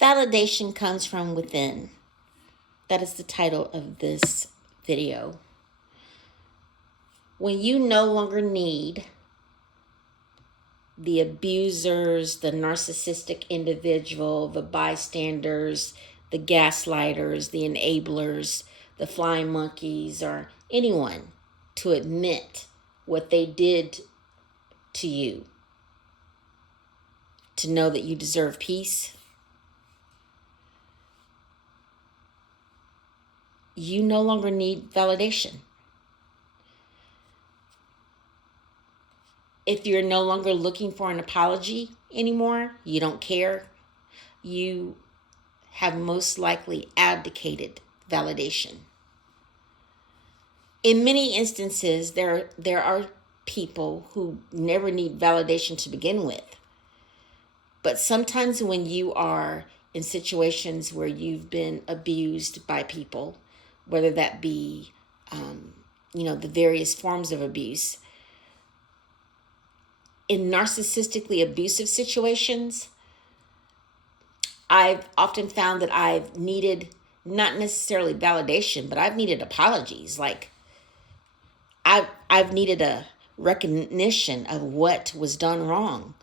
Validation comes from within. That is the title of this video. When you no longer need the abusers, the narcissistic individual, the bystanders, the gaslighters, the enablers, the flying monkeys, or anyone to admit what they did to you, to know that you deserve peace, you no longer need validation. If you're no longer looking for an apology anymore, you don't care, you have most likely abdicated validation. In many instances, there are people who never need validation to begin with. But sometimes when you are in situations where you've been abused by people, whether that be, the various forms of abuse, in narcissistically abusive situations, I've often found that I've needed not necessarily validation, but I've needed apologies. Like I've needed a recognition of what was done wrong.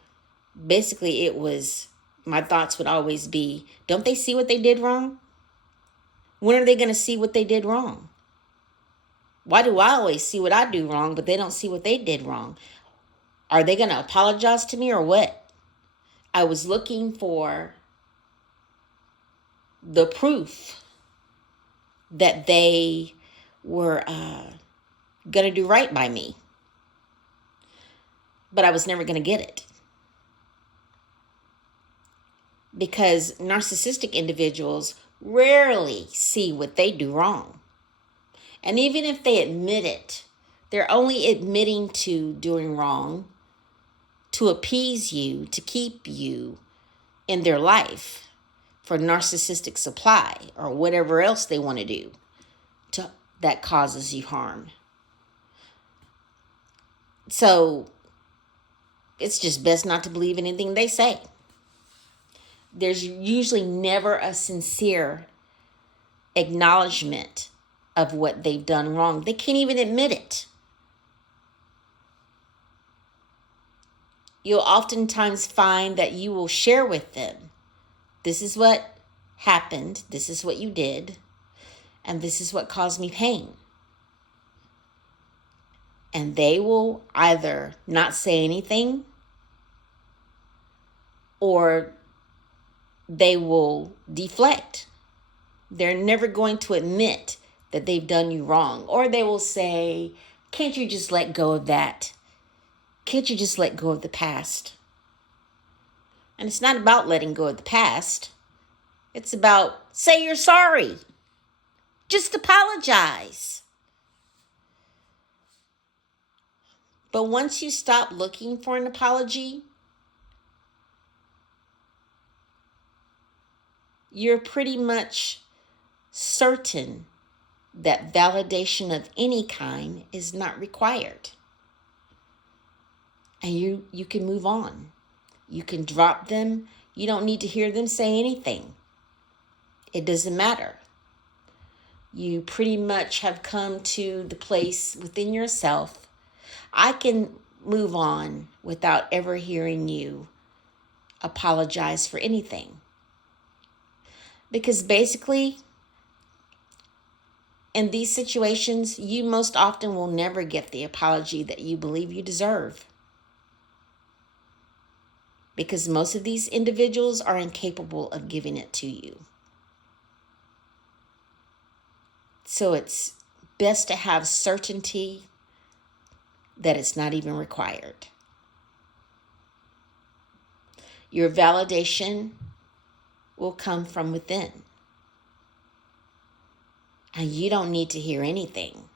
Basically, it was, my thoughts would always be, don't they see what they did wrong? When are they going to see what they did wrong? Why do I always see what I do wrong, but they don't see what they did wrong? Are they going to apologize to me or what? I was looking for the proof that they were going to do right by me. But I was never going to get it. Because narcissistic individuals rarely see what they do wrong. And even if they admit it, they're only admitting to doing wrong to appease you, to keep you in their life for narcissistic supply or whatever else they want to do that causes you harm. So it's just best not to believe anything they say. There's usually never a sincere acknowledgement of what they've done wrong. They can't even admit it. You'll oftentimes find that you will share with them, this is what happened, this is what you did, and this is what caused me pain. And they will either not say anything, or they will deflect. They're never going to admit that they've done you wrong. Or they will say, can't you just let go of that? Can't you just let go of the past? And it's not about letting go of the past. It's about, say you're sorry. Just apologize. But once you stop looking for an apology, you're pretty much certain that validation of any kind is not required. And you can move on. You can drop them. You don't need to hear them say anything. It doesn't matter. You pretty much have come to the place within yourself. I can move on without ever hearing you apologize for anything. Because basically, in these situations, you most often will never get the apology that you believe you deserve. Because most of these individuals are incapable of giving it to you. So it's best to have certainty that it's not even required. Your validation will come from within. And you don't need to hear anything.